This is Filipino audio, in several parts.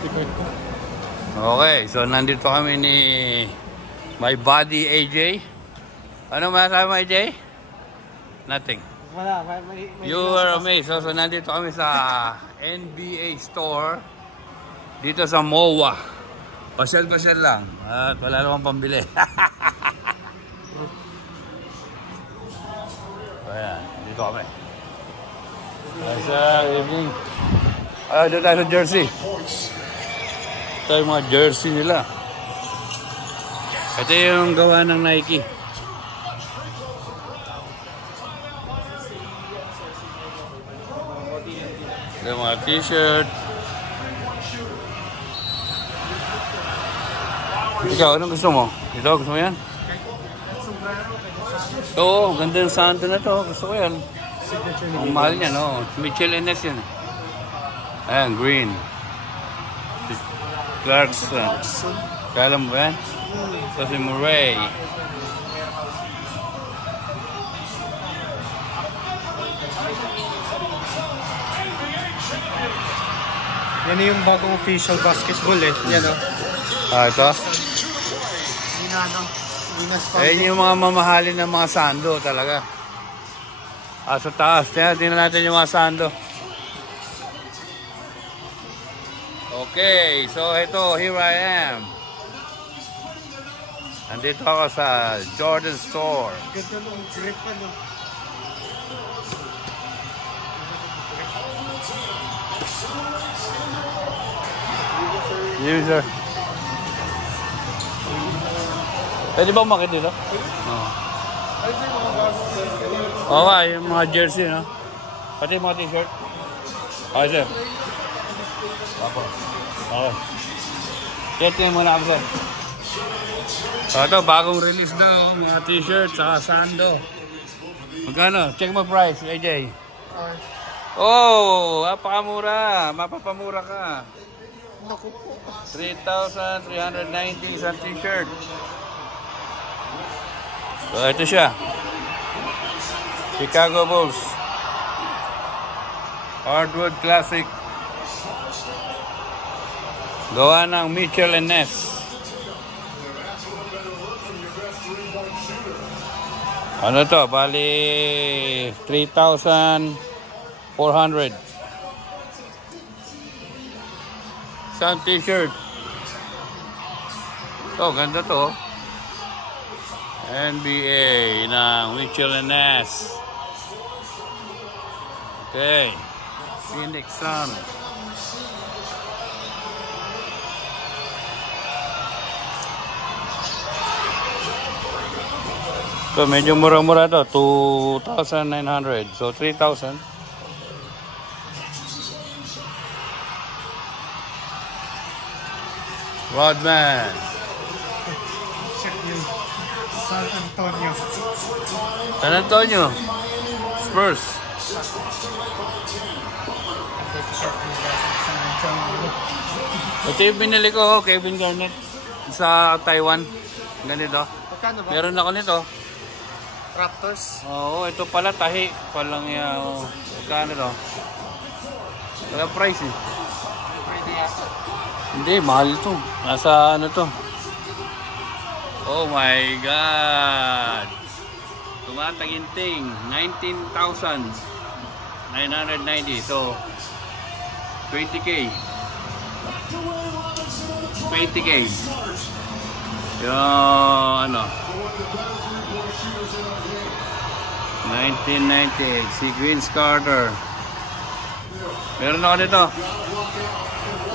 sticker ko. Okay, so nandito kami ni my buddy AJ. Ano masasabi mo, AJ? Nothing. Wala, You are amazed. So nandito kami sa NBA store dito sa MOA. Pasyal-pasyal lang at wala namang pambili. Ayan, dito kami. Good evening. Doon tayo sa jersey. Ito yung mga jersey nila. Ito yung gawa ng Nike. Ito yung mga t-shirt. Ikaw, anong gusto mo? Ito, gusto mo yan? Oo, ganda yung santo na to. Gusto ko yan. Ang mahal niya, no? Mitchell & Ness yan. Ayan, green. Clarkson. Kala mo ba yan? Ito si Murray. Yan yung bagong official basketball eh. Yan o. Ito? Ayun yung mga mamahalin ng mga sando talaga. Sa taas. Tingnan natin yung mga sando. Okay, so ito, here I am. Nandito ako sa Jordan Store. Ganda ng grip ano. User. Pwede ba umakit dito? Oo. Oo nga, yung mga jersey, no? Pati yung mga t-shirt. Okay, sir. Okay. Check muna ako, sir. Ito, bagong release daw, mga t-shirt, saka sando. Magkano? Check mo price, AJ. Oh, napakamura. Mapapamura ka. Naku po. 3,390 isang t-shirt. So, ito siya. Chicago Bulls. Hardwood Classic. Gawa ng Mitchell & Ness. Ano to? Bali 3,400. Isang t-shirt. Oh, ganda to. NBA ng Mitchell & Ness. Okay. Phoenix Sun. So, medyo mura-mura to. 2,900. So, 3,000. Rodman. Check yung San Antonio. San Antonio. Spurs. Ito yung binili ko, Kevin Garnett. Sa Taiwan. Ganito. Magkano ba? Meron ako nito. Raptors? Oo, ito pala tahi. Palang yung... Magkano to? Wala price eh. Pwede yata. Hindi, mahal ito. Nasa ano to? Oh my God! Tumataginting. 19,990. So, 20K. 20K. Yung ano? 1998. Si Vince Carter. Meron ako dito.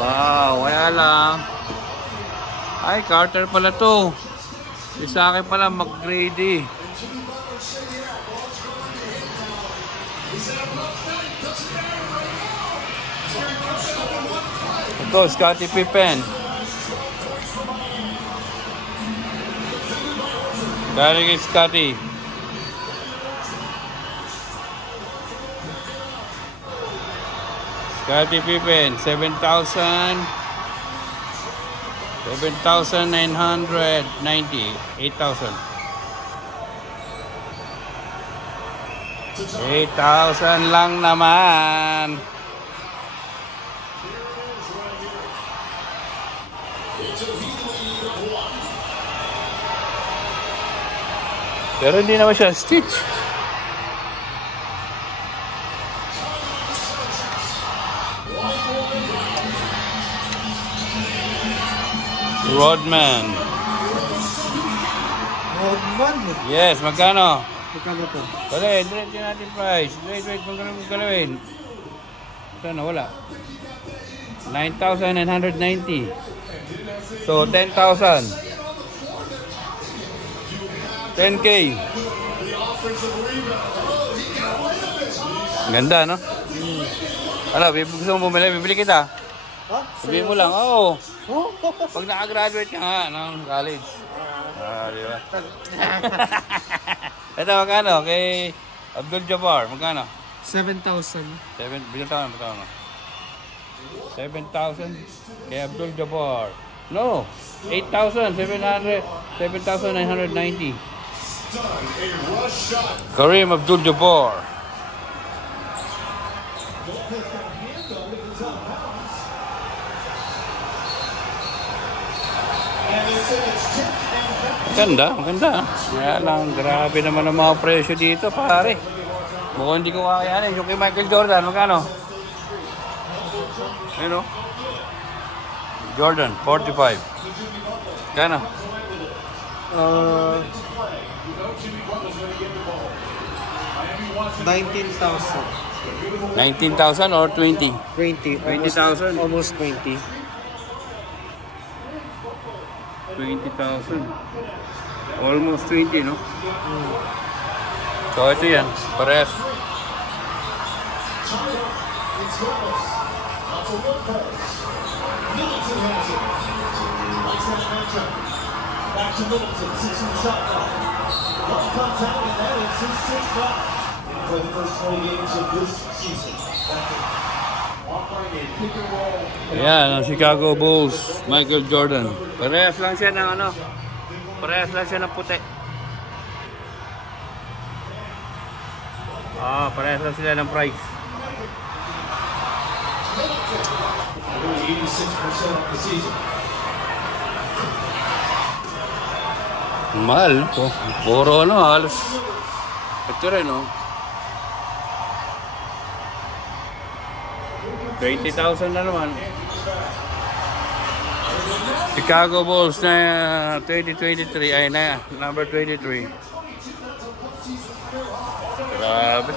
Wow, kaya lang. Ay, Carter pala to. Sa akin pala, McGrady. Ito, Scottie Pippen. Galing Scottie. Scottie Pippen, 7,990, 8,000. 8,000 lang naman. Pero hindi naman siya stitch. Rodman. Rodman. Yes, magkano? Magkano to? Wala eh, diretso natin price. Wait, magkalawin. Sana, wala. 9,990. So, 10,000. 10K. Ganda, no? Ano, gusto mo bumili? Bibili kita. Ha? Sabihin mo lang, oo. Oh? Pag nakagraduate ka nga ng college. Di ba? Ito, magkano? Kay Abdul Jabbar, magkano? 7,000. 7,000. 7,000 kay Abdul Jabbar. No, 8,700, 7,990. Kareem Abdul Jabbar. Maganda. Kaya lang, grabe naman ang mga presyo dito, pare. Mukhang hindi ko kakayanin. Yung kay Michael Jordan, magkano? Ano? Jordan, 45. Kano? 19,000. 19,000 or 20? 20. 20,000. Almost 20. 20,000. Almost 20, no? So, ito yan. Parehas. Back to Middleton, 6 shot clock. One contact, and that is his 6th foul for the first 20 games of this season. Ayan, ang Chicago Bulls, Michael Jordan. Parehas lang siya ng ano? Parehas lang siya ng puti. Parehas lang sila ng price. 86% of the season. Mahal po. Puro ano, halos. Ito rin, no? 20,000 na naman. Chicago Bulls na 2023 ay na number 23. Grabe.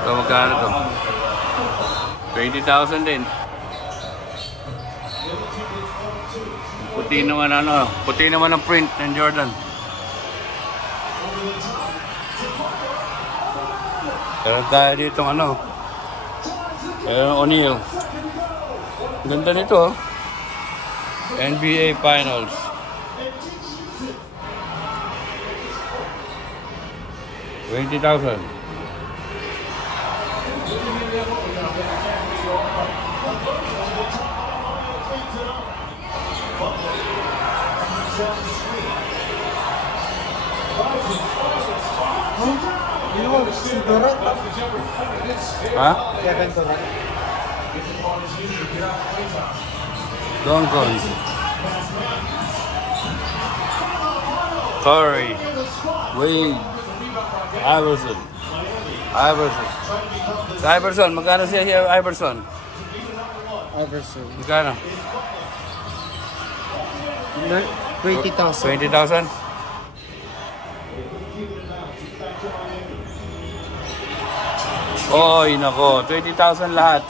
So magkano to? 20,000 din. Puti naman ano, puti naman ang print ng Jordan. Pero tayo dito ano, O'Neal. Ganda nito, oh. NBA Finals. $20,000. Si Durant. Ha? Kevin Durant. Duncan. Curry. Wade. Iverson. Magkano siya Iverson? Iverson. Magkano? 20,000. 20,000? Oy, nako. 20,000 lahat.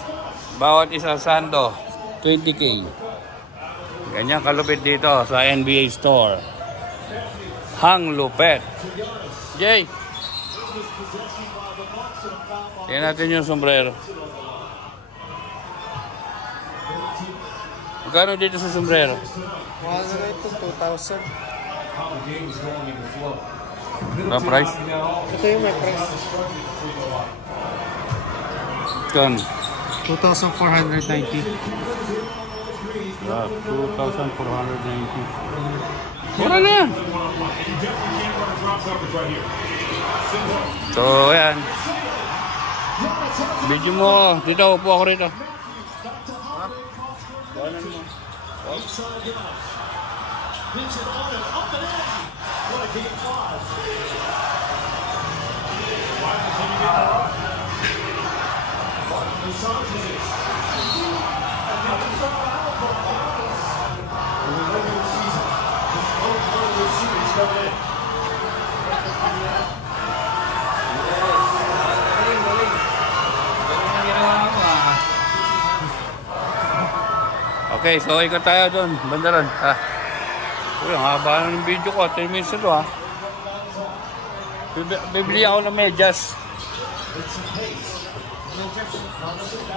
Bawat isa sando. 20K. Ganyan kalupit dito sa NBA store. Hang lupet. Jay. Tingnan natin yung sombrero. Magkano dito sa sombrero? Mahal na ito, 2,000. Ba price? Ito yung may price. Kan. 2,490. 2,490. Mura na yan. So, ayan. Video mo ako. Dito, upo ako rito. Okay, so ikot tayo doon. Banda ron. Uy, ang haba na ng video ko. 10 minutes na to, ha. Bibili ako ng medyas.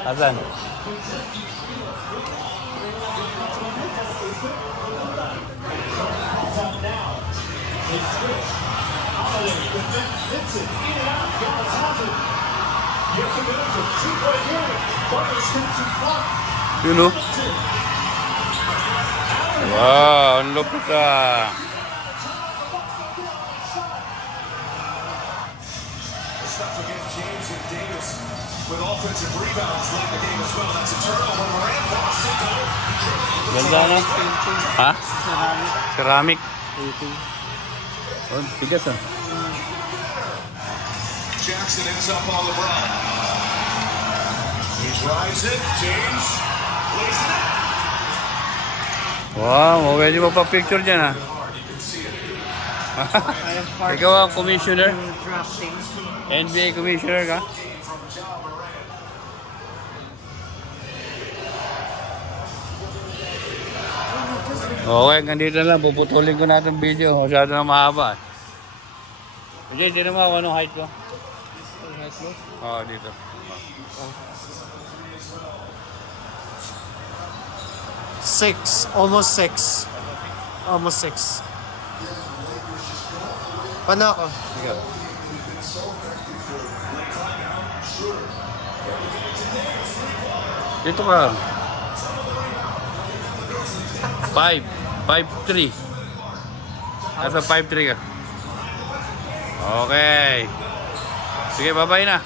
Asan? Yun, o. Wow, ang lupit, Ganda na. Ha? Ceramic. Oh, bigas, ah. Jackson ends up on LeBron. He's rising. James lays it up. Wow, pwede mo pa picture dyan, ha? Ikaw ang commissioner? NBA commissioner ka? Okay, ganito lang. Puputulin ko natin video. Masyado na mahaba. Hindi, hindi naman ako anong height ko. Height mo? Oo, dito. Almost 6. Almost 6. Paano ako? Sige. Dito ka. 5'3". Nasa 5'3 ka. Okay. Sige, bye-bye na.